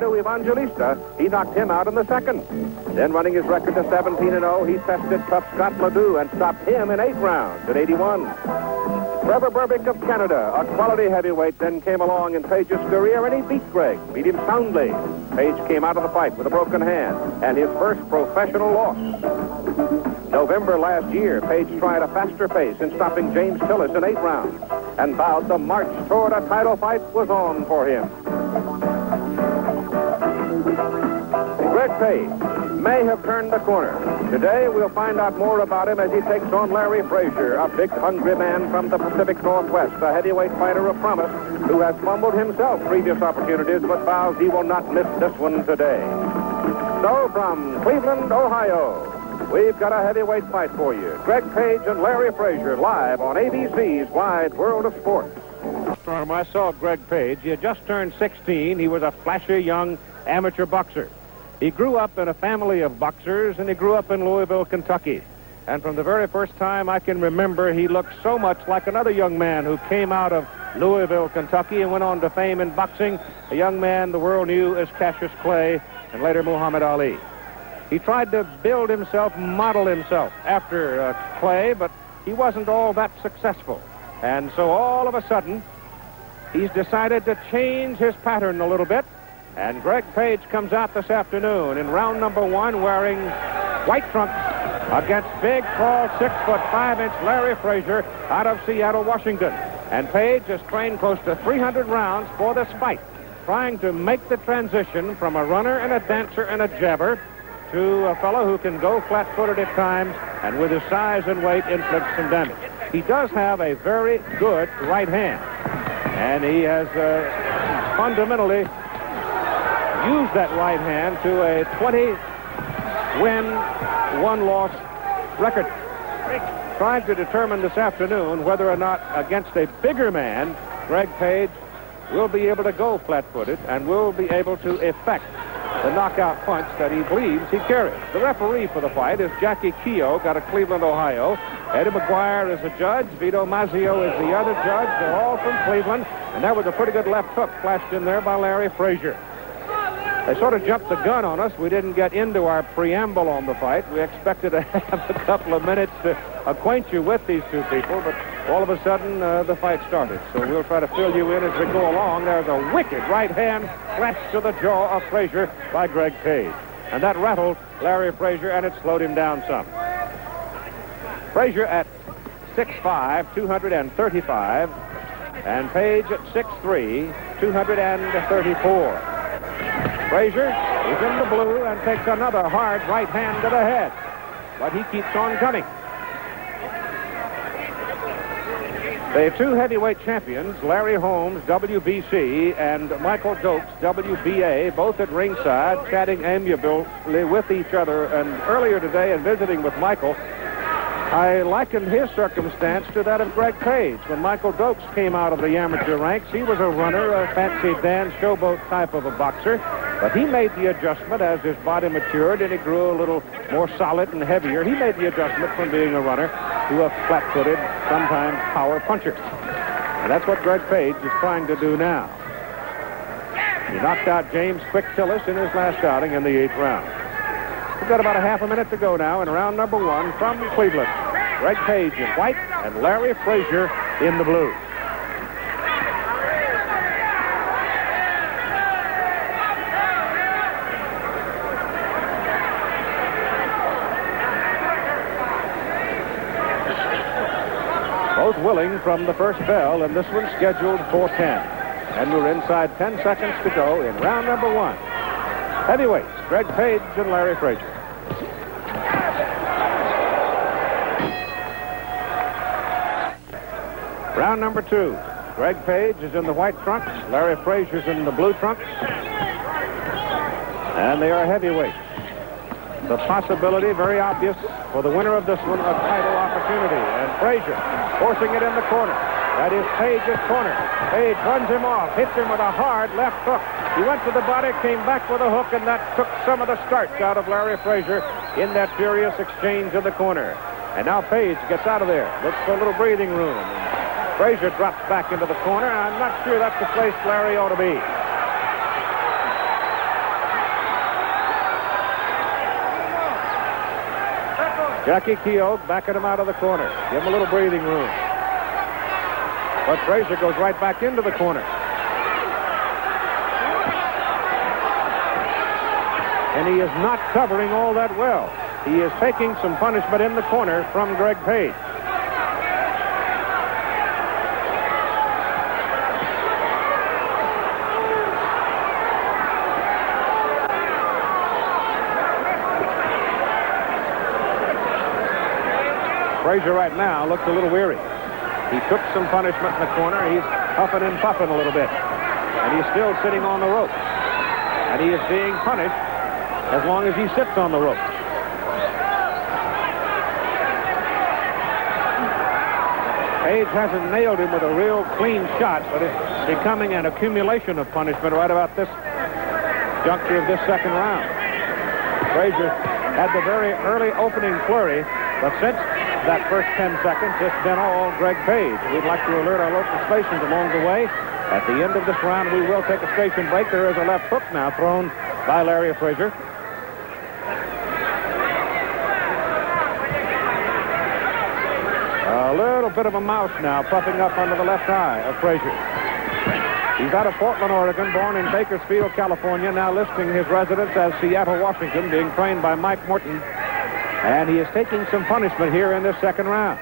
to Evangelista, he knocked him out in the second. Then running his record to 17-0, he tested tough Scott Ledoux and stopped him in 8 rounds at 81. Trevor Berbick of Canada, a quality heavyweight, then came along in Page's career, and he beat Greg, beat him soundly. Page came out of the fight with a broken hand and his first professional loss. November last year, Page tried a faster pace in stopping James Tillis in 8 rounds and vowed the march toward a title fight was on for him. Greg Page may have turned the corner. Today, we'll find out more about him as he takes on Larry Frazier, a big, hungry man from the Pacific Northwest, a heavyweight fighter of promise who has fumbled himself previous opportunities but vows he will not miss this one today. So, from Cleveland, Ohio, we've got a heavyweight fight for you. Greg Page and Larry Frazier live on ABC's Wide World of Sports. I saw Greg Page. He had just turned 16. He was a flashy young amateur boxer. He grew up in a family of boxers, and he grew up in Louisville, Kentucky. And from the very first time I can remember, he looked so much like another young man who came out of Louisville, Kentucky, and went on to fame in boxing, a young man the world knew as Cassius Clay and later Muhammad Ali. He tried to build himself, model himself after Clay, but he wasn't all that successful. And so all of a sudden, he's decided to change his pattern a little bit. And Greg Page comes out this afternoon in round number 1 wearing white trunks against big, tall, 6'5" Larry Frazier out of Seattle, Washington. And Page has trained close to 300 rounds for this fight, trying to make the transition from a runner and a dancer and a jabber to a fellow who can go flat-footed at times and with his size and weight inflict some damage. He does have a very good right hand, and he has fundamentally used that right hand to a 20-win, 1-loss record. Trying to determine this afternoon whether or not against a bigger man, Greg Page will be able to go flat-footed and will be able to effect the knockout punch that he believes he carries. The referee for the fight is Jackie Keogh out of Cleveland, Ohio. Eddie McGuire is a judge. Vito Mazzio is the other judge. They're all from Cleveland, and that was a pretty good left hook flashed in there by Larry Frazier. They sort of jumped the gun on us. We didn't get into our preamble on the fight. We expected to have a couple of minutes to acquaint you with these two people, but all of a sudden the fight started. So we'll try to fill you in as we go along. There's a wicked right hand flashed to the jaw of Frazier by Greg Page. And that rattled Larry Frazier, and it slowed him down some. Frazier at 6'5", 235, and Page at 6'3", 234. Frazier is in the blue and takes another hard right hand to the head, but he keeps on coming. The two heavyweight champions, Larry Holmes, WBC, and Michael Dokes, WBA, both at ringside, chatting amiably with each other. And earlier today, in visiting with Michael, I likened his circumstance to that of Greg Page. When Michael Dokes came out of the amateur ranks, he was a runner, a fancy Dan showboat type of a boxer, but he made the adjustment as his body matured and he grew a little more solid and heavier. He made the adjustment from being a runner to a flat-footed, sometimes power puncher. And that's what Greg Page is trying to do now. He knocked out James Quick Tillis in his last outing in the 8th round. We've got about a half a minute to go now in round number 1 from Cleveland. Greg Page in white and Larry Frazier in the blue. Both willing from the first bell, and this one's scheduled for 10. And we're inside 10 seconds to go in round number 1. Heavyweights, Greg Page and Larry Frazier. Round number 2. Greg Page is in the white trunks. Larry Frazier's in the blue trunks. And they are heavyweights. The possibility, very obvious, for the winner of this one, a title opportunity. And Frazier forcing it in the corner. That is Page's corner. Page runs him off, hits him with a hard left hook. He went to the body, came back with a hook, and that took some of the starch out of Larry Frazier in that furious exchange in the corner. And now Page gets out of there, looks for a little breathing room. Frazier drops back into the corner, and I'm not sure that's the place Larry ought to be. Jackie Keogh backing him out of the corner. Give him a little breathing room. But Frazier goes right back into the corner. And he is not covering all that well. He is taking some punishment in the corner from Greg Page. Frazier right now looks a little weary. He took some punishment in the corner. He's huffing and puffing a little bit. And he's still sitting on the rope. And he is being punished as long as he sits on the rope. Page hasn't nailed him with a real clean shot, but it's becoming an accumulation of punishment right about this juncture of this second round. Frazier had the very early opening flurry, but since that first 10 seconds, it's been all Greg Page. We'd like to alert our local stations along the way. At the end of this round, we will take a station break. There is a left hook now thrown by Larry Frazier. A little bit of a mouse now puffing up under the left eye of Frazier. He's out of Portland, Oregon, born in Bakersfield, California, now listing his residence as Seattle, Washington, being trained by Mike Morton. And he is taking some punishment here in this second round.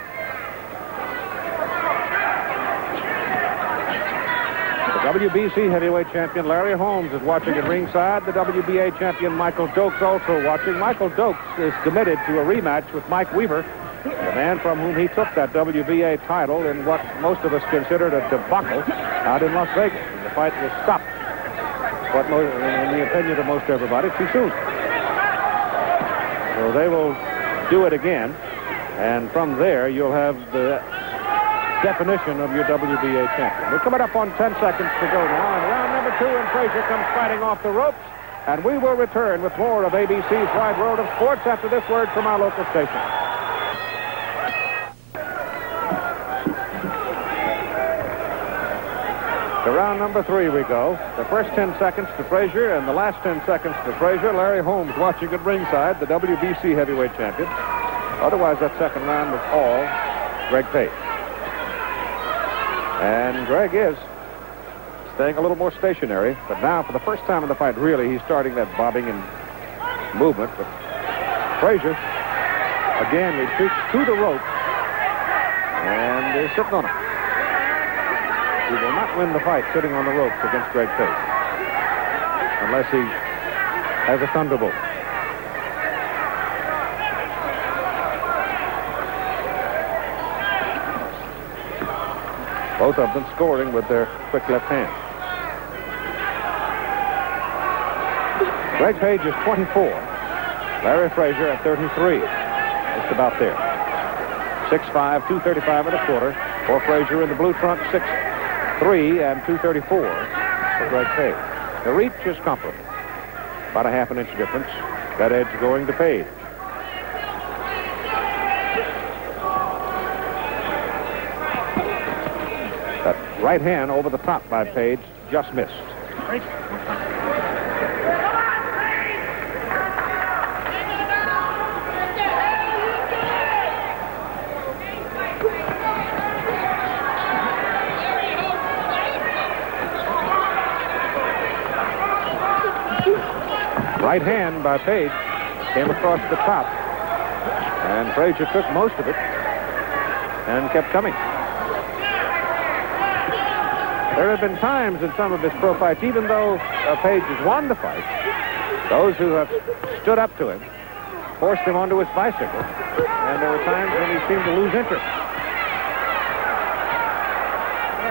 The WBC heavyweight champion Larry Holmes is watching at ringside. The WBA champion Michael Dokes also watching. Michael Dokes is committed to a rematch with Mike Weaver, the man from whom he took that WBA title in what most of us considered a debacle out in Las Vegas. And the fight was stopped, but in the opinion of most everybody, too soon. So they will do it again, and from there you'll have the definition of your WBA champion. We're coming up on 10 seconds to go now, and round number 2, and Frazier comes fighting off the ropes, and we will return with more of ABC's Wide World of Sports after this word from our local station. To round number 3 we go. The first 10 seconds to Frazier and the last 10 seconds to Frazier. Larry Holmes watching at ringside, the WBC heavyweight champion. Otherwise, that second round was all Greg Page. And Greg is staying a little more stationary, but now for the first time in the fight, really, he's starting that bobbing and movement. But Frazier, again, retreats to the rope and is sitting on him. He will not win the fight sitting on the ropes against Greg Page unless he has a thunderbolt. Both of them scoring with their quick left hand. Greg Page is 24. Larry Frazier at 33. Just about there. 6'5", 235 and a quarter. For Frazier in the blue trunk, 6'3" and 234 for Greg Page. The reach is comparable. About a half an inch difference. That edge going to Page. That right hand over the top by Page just missed. Right hand by Page came across the top, and Frazier took most of it and kept coming. There have been times in some of his pro fights, even though Page has won the fight, those who have stood up to him forced him onto his bicycle, and there were times when he seemed to lose interest.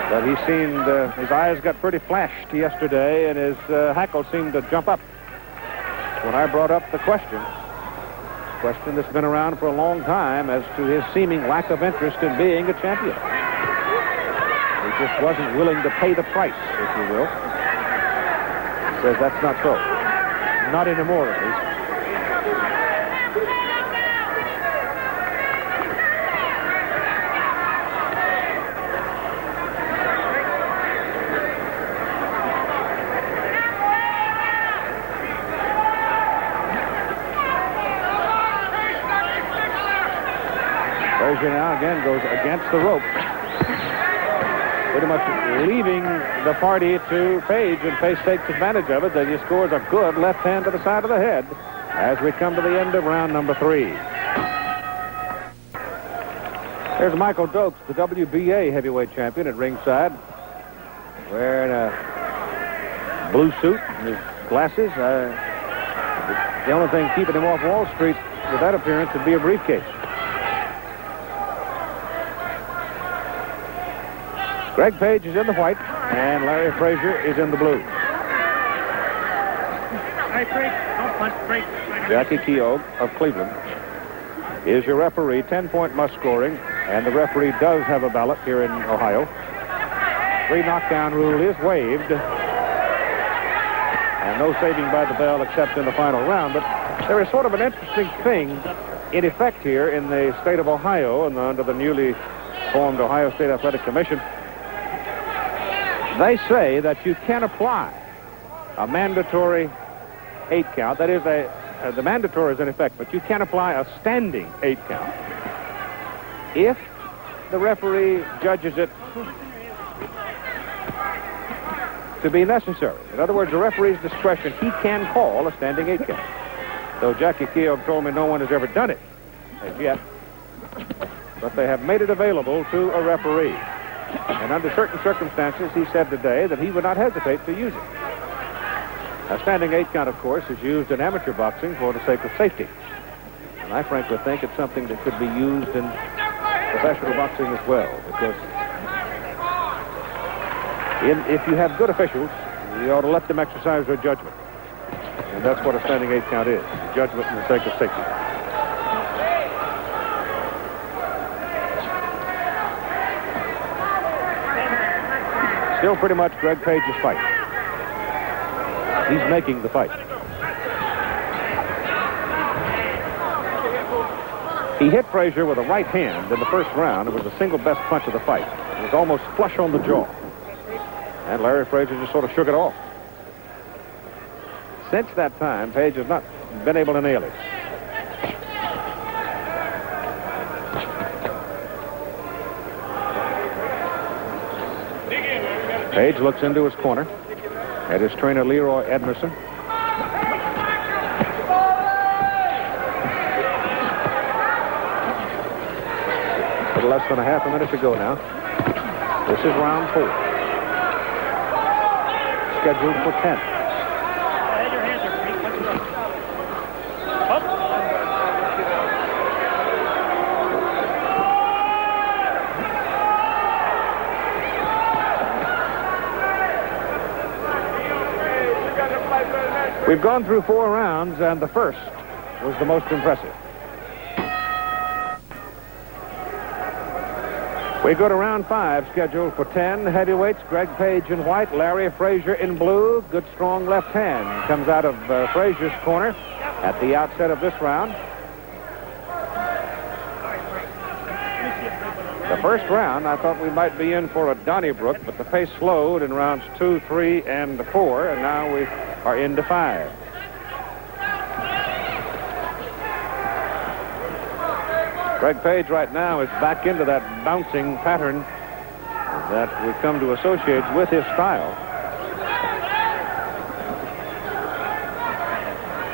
But he seemed, his eyes got pretty flashed yesterday, and his hackle seemed to jump up. When I brought up the question that's been around for a long time as to his seeming lack of interest in being a champion. He just wasn't willing to pay the price, if you will. He says that's not so. Not anymore, at least. Frazier now again goes against the rope. Pretty much leaving the party to Page, and Page takes advantage of it. Then he scores a good left hand to the side of the head as we come to the end of round number 3. There's Michael Dokes, the WBA heavyweight champion, at ringside, wearing a blue suit and his glasses. The only thing keeping him off Wall Street with that appearance would be a briefcase. Greg Page is in the white, and Larry Frazier is in the blue. Jackie Keogh of Cleveland is your referee. 10-point must scoring, and the referee does have a ballot here in Ohio. 3 knockdown rule is waived, and no saving by the bell except in the final round. But there is sort of an interesting thing in effect here in the state of Ohio and under the newly formed Ohio State Athletic Commission. They say that you can apply a mandatory 8 count. That is, the mandatory is in effect, but you can apply a standing 8 count if the referee judges it to be necessary. In other words, the referee's discretion, he can call a standing 8 count. Though Jackie Keogh told me no one has ever done it as yet, but they have made it available to a referee. And under certain circumstances, he said today that he would not hesitate to use it. A standing 8 count, of course, is used in amateur boxing for the sake of safety. And I frankly think it's something that could be used in professional boxing as well, because if you have good officials, you ought to let them exercise their judgment. And that's what a standing 8 count is, judgment for the sake of safety. Still pretty much Greg Page's fight. He's making the fight. He hit Frazier with a right hand in the first round. It was the single best punch of the fight. It was almost flush on the jaw. And Larry Frazier just sort of shook it off. Since that time, Page has not been able to nail it. Page looks into his corner at his trainer, Leroy Edmondson. A little less than a half a minute to go now. This is round 4. Scheduled for 10. We've gone through 4 rounds, and the first was the most impressive. We go to round 5, scheduled for 10 heavyweights. Greg Page in white, Larry Frazier in blue. Good, strong left hand comes out of Frazier's corner at the outset of this round. The first round, I thought we might be in for a Donnybrook, but the pace slowed in rounds 2, 3, and 4, and now we are into 5. Greg Page right now is back into that bouncing pattern that we come to associate with his style.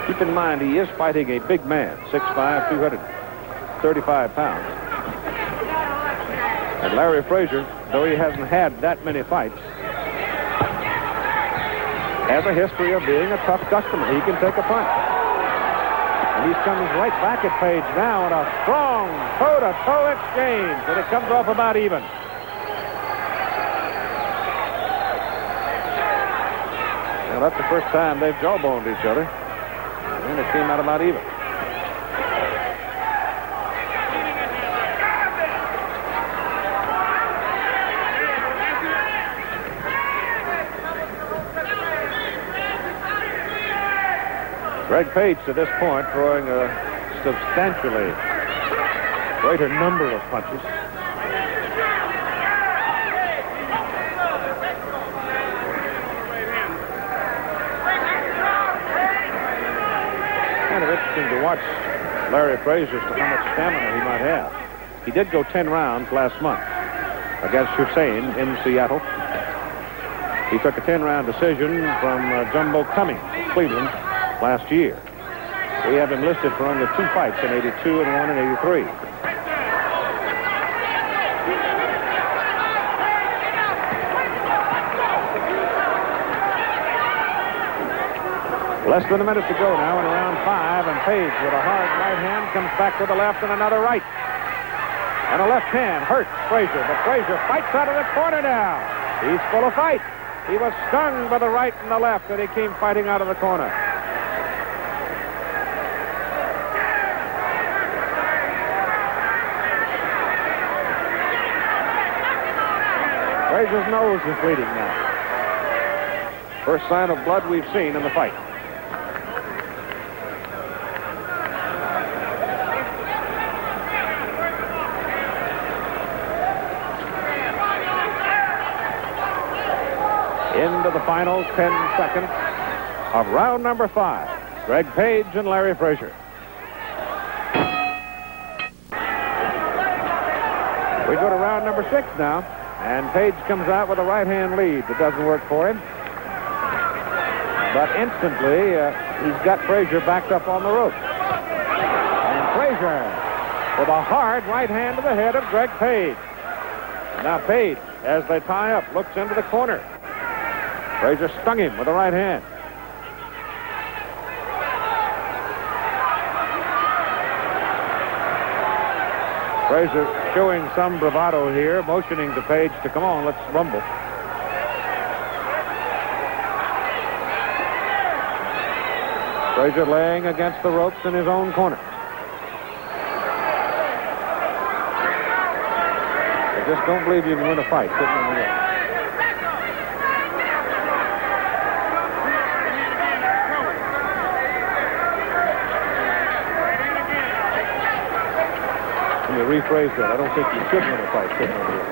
Keep in mind, he is fighting a big man, 6'5", 235 pounds. And Larry Frazier, though he hasn't had that many fights, has a history of being a tough customer. He can take a punch. And he's coming right back at Page now in a strong toe-to-toe exchange, and it comes off about even. Well, that's the first time they've jawboned each other, and it came out about even. Greg Page, to this point, throwing a substantially greater number of punches. Kind of interesting to watch Larry Frazier as to how much stamina he might have. He did go 10 rounds last month against Hussein in Seattle. He took a 10-round decision from Jumbo Cummings, Cleveland, last year. We have him listed for only 2 fights in 82 and 1 in 83. Less than a minute to go now in round 5, and Page with a hard right hand comes back with a left and another right. And a left hand hurts Frazier, but Frazier fights out of the corner now. He's full of fight. He was stung by the right and the left, and he came fighting out of the corner. Frazier's nose is bleeding now. First sign of blood we've seen in the fight. Into the final 10 seconds of round number 5. Greg Page and Larry Frazier. We go to round number 6 now, and Page comes out with a right-hand lead that doesn't work for him. But instantly, he's got Frazier backed up on the rope. And Frazier with a hard right hand to the head of Greg Page. Now Page, as they tie up, looks into the corner. Frazier stung him with the right hand. Frazier showing some bravado here, motioning to Page to come on, let's rumble. Frazier laying against the ropes in his own corner. I just don't believe you can win a fight sitting in the ring. Let me rephrase that. I don't think you should win a fight sitting over here.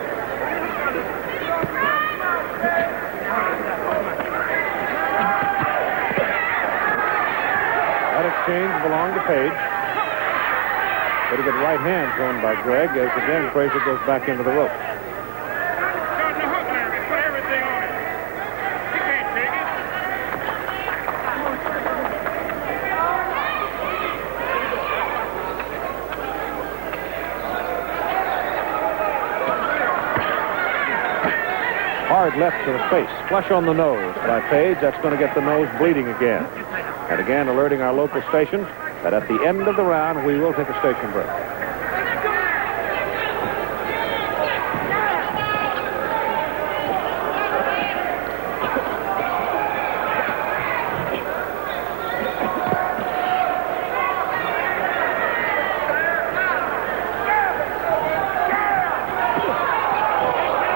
That exchange belonged to Page. Pretty good right hand thrown by Greg as again Frazier goes back into the rope. Hard left to the face, flush on the nose by Page. That's going to get the nose bleeding again. And again, alerting our local station that at the end of the round, we will take a station break.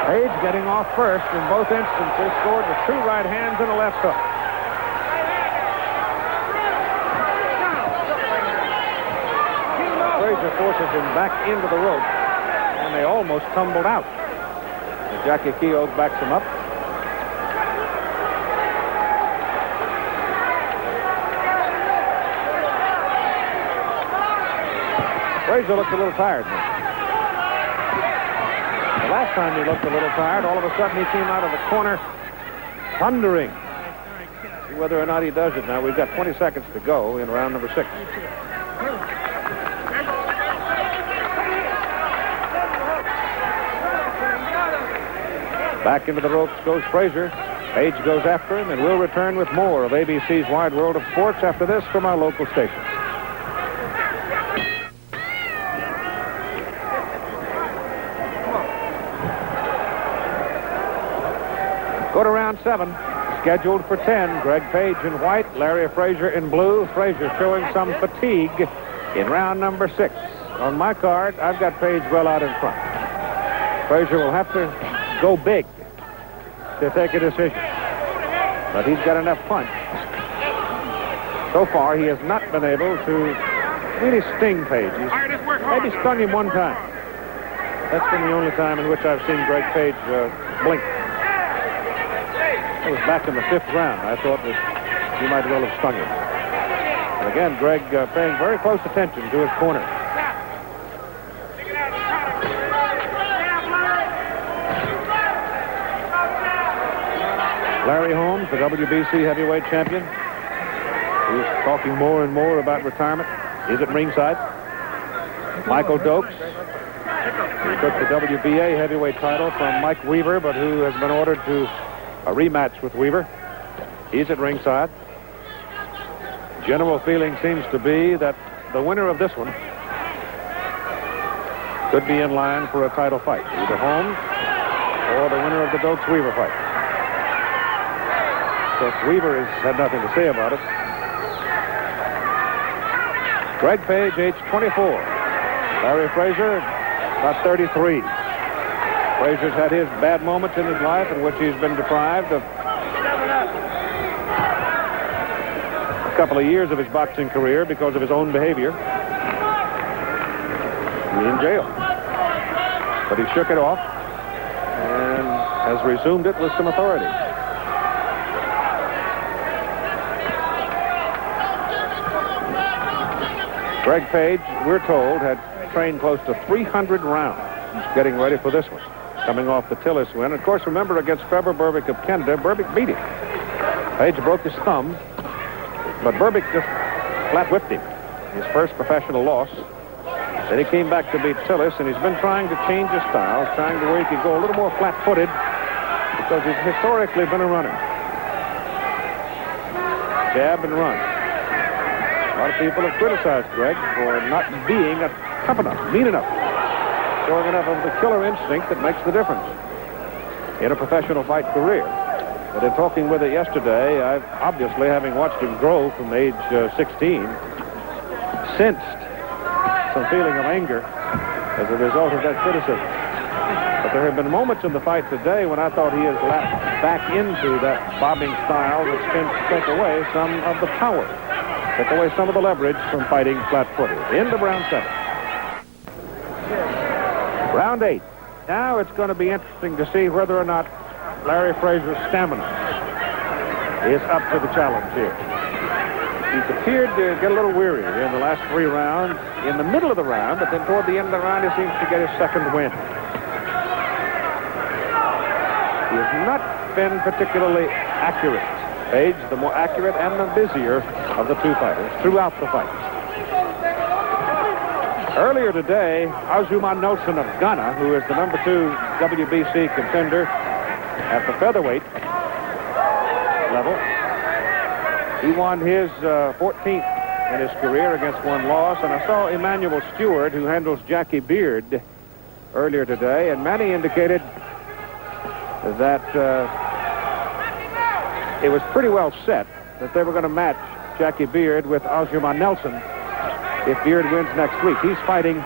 Page getting off first in both instances, scored with 2 right hands and a left hook. Frazier forces him back into the rope, and they almost tumbled out. Jackie Keogh backs him up. Frazier looks a little tired now. The last time he looked a little tired, all of a sudden he came out of the corner thundering. See whether or not he does it now. We've got 20 seconds to go in round number 6. Back into the ropes goes Frazier. Page goes after him, and we'll return with more of ABC's Wide World of Sports after this from our local station. Go to round 7, scheduled for 10. Greg Page in white, Larry Frazier in blue. Frazier showing some fatigue in round number 6. On my card, I've got Page well out in front. Frazier will have to go big to take a decision, but he's got enough punch. So far, he has not been able to really sting Page. He's maybe stung him one time. That's been the only time in which I've seen Greg Page blink. It was back in the 5th round. I thought that he might well have stung him. And again, Greg paying very close attention to his corner. Larry Holmes, the WBC heavyweight champion, who's talking more and more about retirement, is at ringside. Michael Dokes, who took the WBA heavyweight title from Mike Weaver, but who has been ordered to a rematch with Weaver. He's at ringside. General feeling seems to be that the winner of this one could be in line for a title fight, either Holmes or the winner of the Dokes-Weaver fight. Of course, Weaver has had nothing to say about it. Greg Page, age 24. Larry Frazier, about 33. Frazier's had his bad moments in his life in which he's been deprived of a couple of years of his boxing career because of his own behavior. He's in jail. But he shook it off and has resumed it with some authority. Greg Page, we're told, had trained close to 300 rounds getting ready for this one, coming off the Tillis win. Of course, remember, against Trevor Berbick of Canada, Berbick beat him. Page broke his thumb, but Berbick just flat whipped him. His first professional loss. Then he came back to beat Tillis, and he's been trying to change his style, trying to where he could go a little more flat-footed, because he's historically been a runner. Jab and run. A lot of people have criticized Greg for not being tough enough, mean enough, showing enough of the killer instinct that makes the difference in a professional fight career. But in talking with it yesterday, I've obviously, having watched him grow from age 16, sensed some feeling of anger as a result of that criticism. But there have been moments in the fight today when I thought he has lapped back into that bobbing style that tends to take away some of the power, take away some of the leverage from fighting flat-footed. Into round 7. Round 8. Now it's going to be interesting to see whether or not Larry Frazier's stamina is up to the challenge here. He's appeared to get a little weary in the last 3 rounds, in the middle of the round, but then toward the end of the round, he seems to get his second win. He has not been particularly accurate. Page, the more accurate and the busier of the two fighters throughout the fight. Earlier today, Azuma Nelson of Ghana, who is the number 2 WBC contender at the featherweight level, he won his 14th in his career against 1 loss. And I saw Emmanuel Stewart, who handles Jackie Beard, earlier today, and Manny indicated that it was pretty well set that they were going to match Jackie Beard with Azuma Nelson if Beard wins next week. He's fighting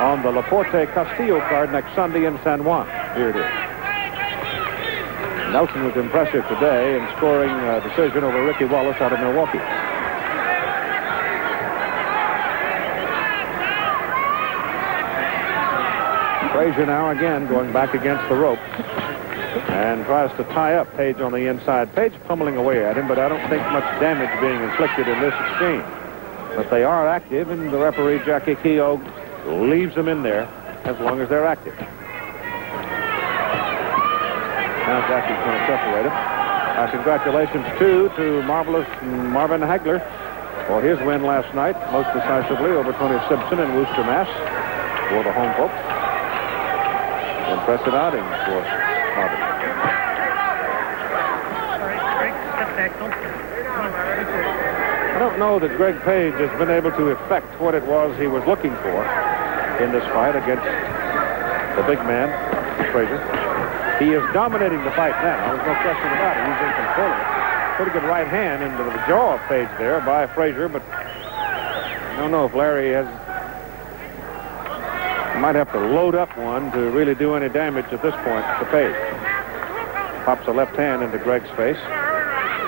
on the Laporte Castillo card next Sunday in San Juan. Beard is. Nelson was impressive today in scoring a decision over Ricky Wallace out of Milwaukee. Frazier now again going back against the rope and tries to tie up Page on the inside. Page pummeling away at him, but I don't think much damage being inflicted in this exchange. But they are active, and the referee, Jackie Keogh, leaves them in there as long as they're active. Now Jackie's going to separate him. Congratulations, too, to marvelous Marvin Hagler for his win last night, most decisively over Tony Simpson in Worcester, Mass, for the home folks. Impressive outing for Marvin. I don't know that Greg Page has been able to effect what it was he was looking for in this fight against the big man, Frazier. He is dominating the fight now. There's no question about it. He's in control of it. Pretty good right hand into the jaw of Page there by Frazier, but I don't know if Larry has... might have to load up one to really do any damage at this point to Page. Pops a left hand into Greg's face,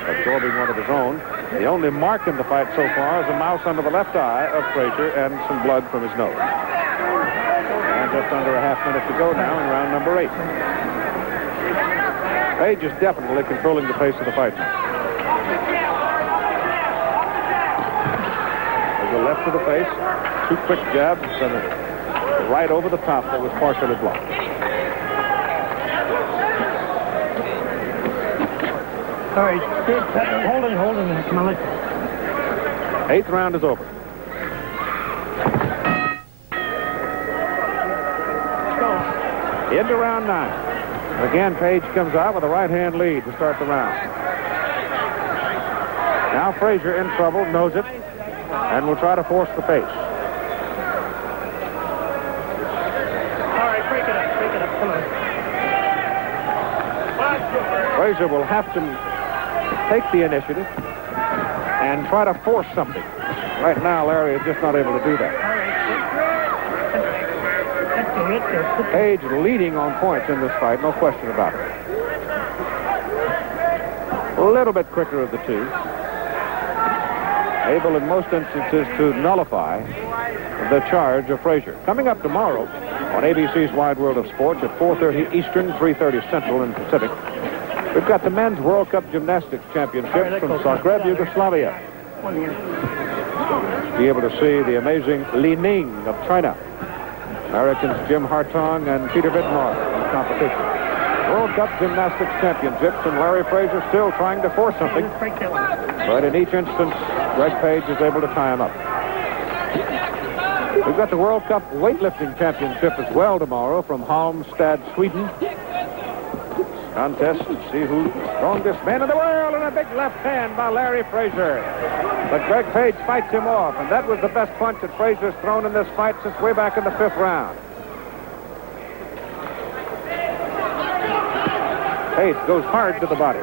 absorbing one of his own. The only mark in the fight so far is a mouse under the left eye of Frazier and some blood from his nose. And just under a half minute to go now in round number 8. Page is definitely controlling the pace of the fight now. There's a left to the face, 2 quick jabs, and a right over the top that was partially blocked. All right, hold it. Come on, let's go. 8th round is over. Into round 9. Again, Page comes out with a right-hand lead to start the round. Now Frazier in trouble, knows it, and will try to force the pace. All right, break it up, come on. Frazier will have to take the initiative and try to force something. Right now, Larry is just not able to do that. Page leading on points in this fight, no question about it. A little bit quicker of the two. Able in most instances to nullify the charge of Frazier. Coming up tomorrow on ABC's Wide World of Sports at 4:30 Eastern, 3:30 Central and Pacific, we've got the Men's World Cup Gymnastics Championships from Zagreb, Yugoslavia. Be able to see the amazing Li Ning of China. Americans Jim Hartong and Peter Vidmar in competition. World Cup Gymnastics Championships, and Larry Frazier still trying to force something. But in each instance, Greg Page is able to tie him up. We've got the World Cup Weightlifting Championship as well tomorrow from Halmstad, Sweden. Contest to see who's the strongest man in the world, and a big left hand by Larry Frazier. But Greg Page fights him off, and that was the best punch that Frazier's thrown in this fight since way back in the 5th round. Page goes hard to the body. I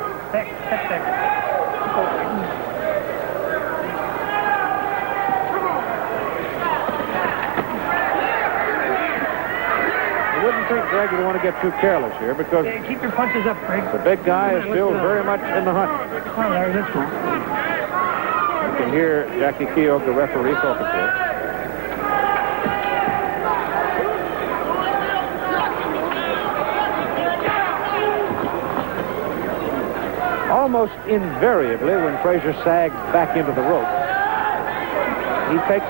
wouldn't think Greg would want to get too careless here because keep your punches up, Greg. The big guy is still very much in the hunt. Come on, Larry, let's go. You can hear Jackie Keogh, the referee, talking to him. Almost invariably, when Frazier sags back into the rope, he takes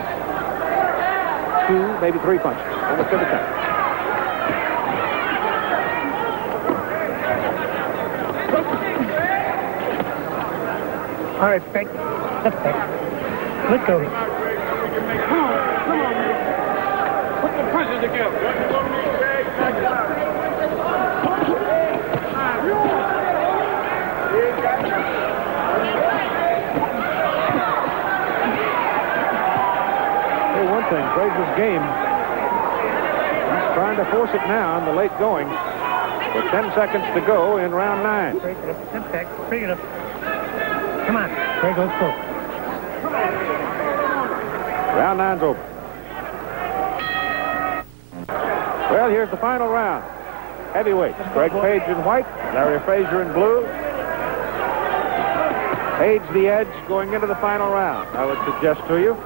2, maybe 3 punches. Almost every time. All right, Frank. Let's go. Let go. Come on. Put the punches together. Hey, one thing, Frazier's game. He's trying to force it now in the late going. With 10 seconds to go in round 9. Break it up. Step back. Bring it up. Come on. There goes go. Round 9's over. Well, here's the final round. Heavyweights. Greg Page in white, Larry Frazier in blue. Page the edge going into the final round, I would suggest to you.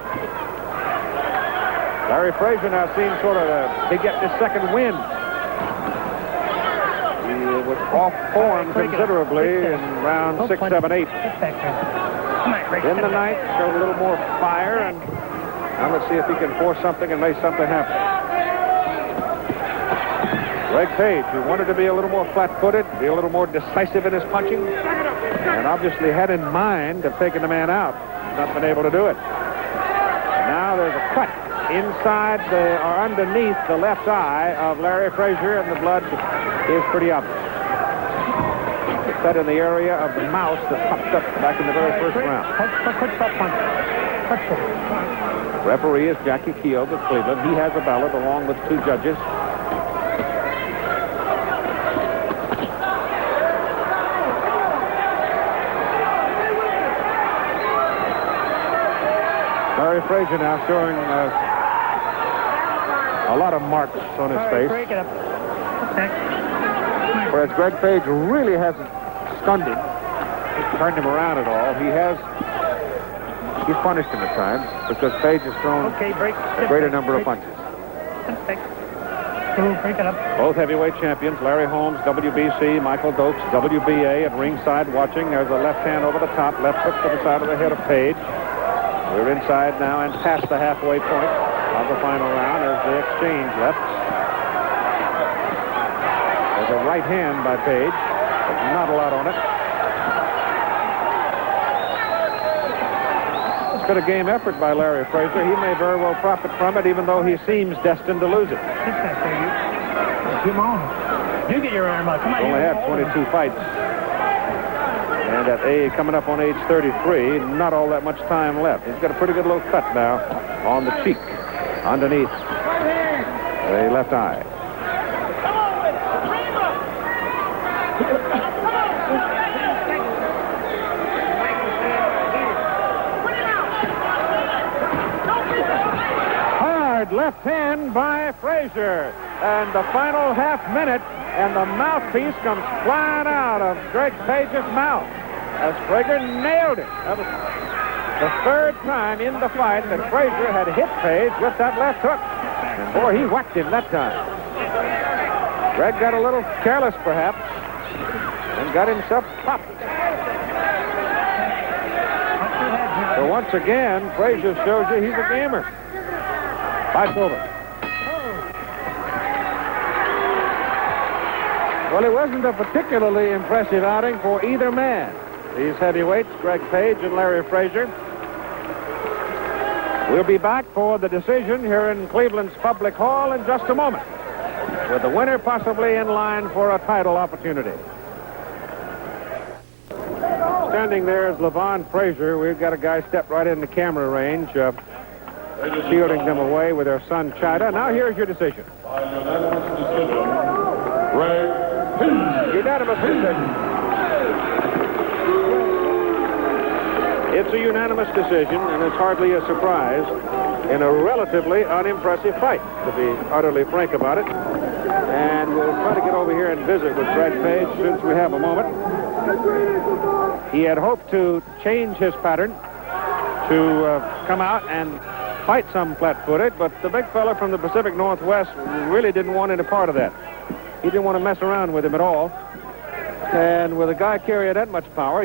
Larry Frazier now seems sort of to get his second win. He was off form considerably in round 6, 7, 8. In the 9th, showed a little more fire, and now let's see if he can force something and make something happen. Greg Page, who wanted to be a little more flat-footed, be a little more decisive in his punching, and obviously had in mind of taking the man out, not been able to do it. Now there's a cut inside or underneath the left eye of Larry Frazier, and the blood is pretty obvious. It's cut in the area of the mouse that popped up back in the very first round. Referee is Jackie Keogh of Cleveland. He has a ballot along with 2 judges. Larry Frazier now showing a lot of marks on his face. Break it up. Whereas Greg Page really hasn't stunned him, turned him around at all. He's punished him at times because Page has thrown a greater number of punches. Break it up. Both heavyweight champions, Larry Holmes, WBC, Michael Dokes, WBA, at ringside watching. There's a left hand over the top, left hook to the side of the head of Page. We're inside now and past the halfway point of the final round. There's the exchange left. There's a right hand by Page, but not a lot on it. bit of game effort by Larry Frazier. He may very well profit from it, even though he seems destined to lose it. Come on. You get your arm up. Come on. Only had 22 fights. And at coming up on age 33, not all that much time left. He's got a pretty good little cut now on the cheek underneath the left eye. Hard left hand by Frazier. And the final half minute, and the mouthpiece comes flying out of Greg Page's mouth as Frazier nailed it. That was the third time in the fight that Frazier had hit Page with that left hook. And boy, he whacked him that time. Greg got a little careless, perhaps, and got himself popped. So once again, Frazier shows you he's a gamer. Fight's over. Well, it wasn't a particularly impressive outing for either man. These heavyweights, Greg Page and Larry Frazier. We'll be back for the decision here in Cleveland's Public Hall in just a moment, with the winner possibly in line for a title opportunity. Standing there is Levon Frazier. We've got a guy step right in the camera range, shielding them away with their son, Chida. Now here's your decision. Unanimous decision. It's a unanimous decision, and it's hardly a surprise in a relatively unimpressive fight, to be utterly frank about it. And we'll try to get over here and visit with Greg Page since we have a moment. He had hoped to change his pattern to come out and fight some flat-footed, but the big fella from the Pacific Northwest really didn't want any part of that. He didn't want to mess around with him at all. And with a guy carrying that much power,